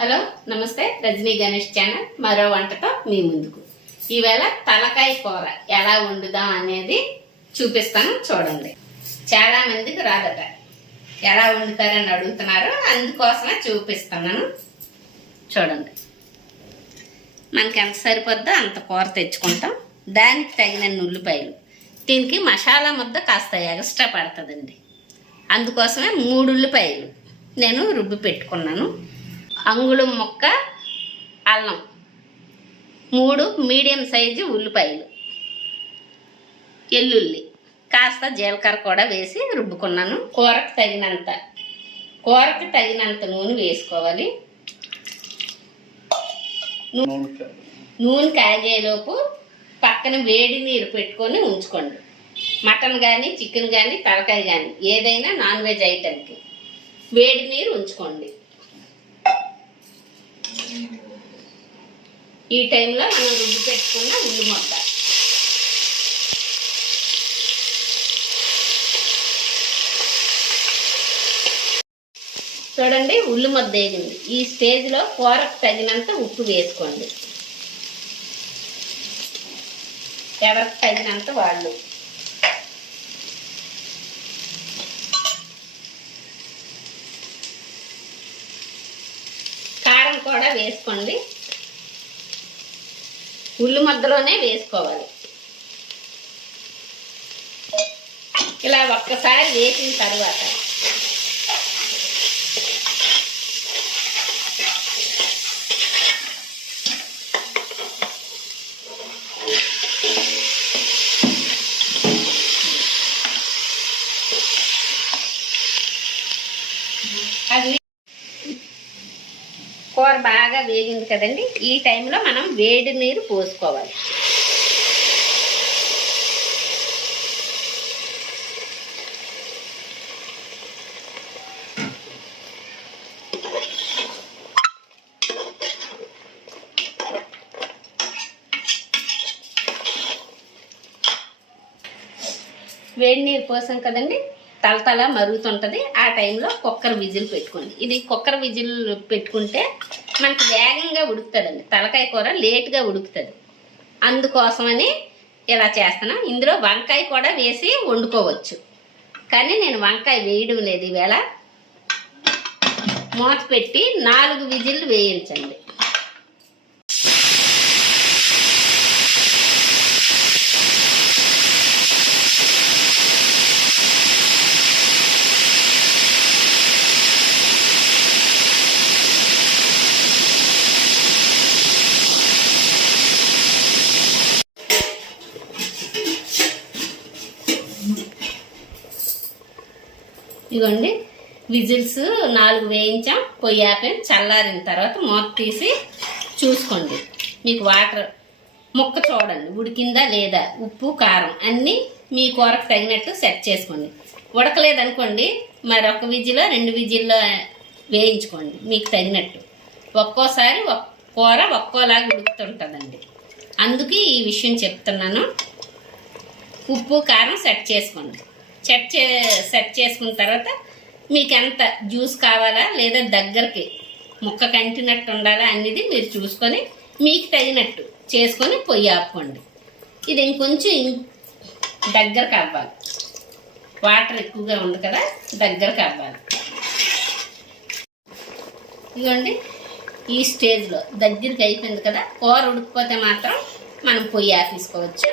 Hello నమస్తే Rajani Ganesh channel మరో వంటతో మీ ముందుకు. ఈవేళ తలకాయ కూర ఎలా వండుదాం అనేది చూపిస్తాను చూడండి. చాలా మందికి రాదట, ఎలా వండుతారని అడుగుతున్నారు, అందుకోసమే చూపిస్తున్నాను చూడండి. మనకి ఎంత సరిపోద్దో అంత కూర తెచ్చుకుంటాం. దానికి తగిన ఉల్లిపాయలు, దీనికి మసాలా ముద్ద కాస్త ఎక్స్ట్రా పడుతుందండి, అందుకోసమే 3 ఉల్లిపాయలు నేను రుబ్బి పెట్టుకున్నాను. అంగుళం ముక్క అల్లం, 3 మీడియం సైజు ఉల్లిపాయలు, ఎల్లుల్లి, కాస్త జీలకర్ర కూడా వేసి రుబ్బుకున్నాను. కూరకు తగినంత నూనె వేసుకోవాలి. నూనె కాగేలోపు పక్కన వేడి నీరు పెట్టుకొని ఉంచుకోండి. మటన్ కానీ చికెన్ కానీ తలకాయ కానీ ఏదైనా నాన్ వెజ్ ఐటెంకి వేడి నీరు ఉంచుకోండి. ఈ టైంలో మనం రుబ్బి పెట్టుకున్న ఉల్లి ముద్ద చూడండి, ఉల్లి ముద్ద వేగింది. ఈ స్టేజ్లో కూరకు తగినంత ఉప్పు వేసుకోండి, ఎవరికి తగినంత వాళ్ళు. కారం కూడా వేసుకోండి, ఉల్లి ముద్దలోనే వేసుకోవాలి. ఇలా ఒక్కసారి వేసిన తర్వాత అది కూర బాగా వేగింది కదండి. ఈ టైంలో మనం వేడి నీరు పోసుకోవాలి. వేడి నీరు పోసాం కదండి, తలతల మరుగుతుంటుంది. ఆ టైంలో కుక్కర్ విజిల్ పెట్టుకోండి. ఇది కుక్కర్ విజిల్ పెట్టుకుంటే మనకు వేగంగా ఉడుకుతుందండి. తలకాయ కూర లేట్గా ఉడుకుతుంది, అందుకోసమని ఇలా చేస్తున్నాం. ఇందులో వంకాయ కూడా వేసి వండుకోవచ్చు, కానీ నేను వంకాయ వేయడం లేదు. ఈవేళ మూత పెట్టి 4 విజిల్లు వేయించండి. ఇదిగోండి, విజిల్స్ 4 వేయించాం. పొయ్యి ఆపాం. చల్లారిన తర్వాత మూత తీసి చూసుకోండి. మీకు వాటర్ ముక్క చూడండి, ఉడికిందా లేదా, ఉప్పు కారం అన్నీ మీ కూరకు తగినట్టు సెట్ చేసుకోండి. ఉడకలేదనుకోండి, మరి 1 విజిల్లో 2 విజిల్లో వేయించుకోండి మీకు తగినట్టు. ఒక్కోసారి కూర ఒక్కోలాగా ఉడుకుతుంటుందండి, అందుకే ఈ విషయం చెప్తున్నాను. ఉప్పు కారం సెట్ చేసుకోండి. సెట్ చేసుకున్న తర్వాత మీకు ఎంత జ్యూస్ కావాలా లేదా దగ్గరికి ముక్క కంటినట్టు ఉండాలా అనేది మీరు చూసుకొని మీకు తగినట్టు చేసుకొని పొయ్యి ఆపుకోండి. ఇది ఇంకొంచెం దగ్గరకు అవ్వాలి, వాటర్ ఎక్కువగా ఉంది కదా, దగ్గరకు అవ్వాలి. ఇదిగోండి, ఈ స్టేజ్లో దగ్గరికి అయిపోయింది కదా. కూర ఉడికిపోతే మాత్రం మనం పొయ్యి ఆపేసుకోవచ్చు,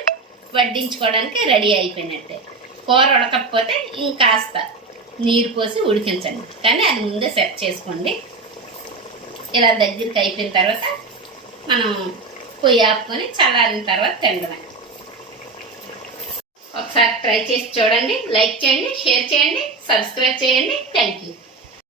వడ్డించుకోవడానికి రెడీ అయిపోయినట్టే. కూర ఉడకపోతే ఇంకాస్త నీరు పోసి ఉడికించండి, కానీ అది ముందే సెట్ చేసుకోండి. ఇలా దగ్గరికి అయిపోయిన తర్వాత మనం పొయ్యి ఆపుకొని చల్లారిన తర్వాత తినడమే. ఒకసారి ట్రై చేసి చూడండి. లైక్ చేయండి, షేర్ చేయండి, సబ్స్క్రైబ్ చేయండి. Thank you.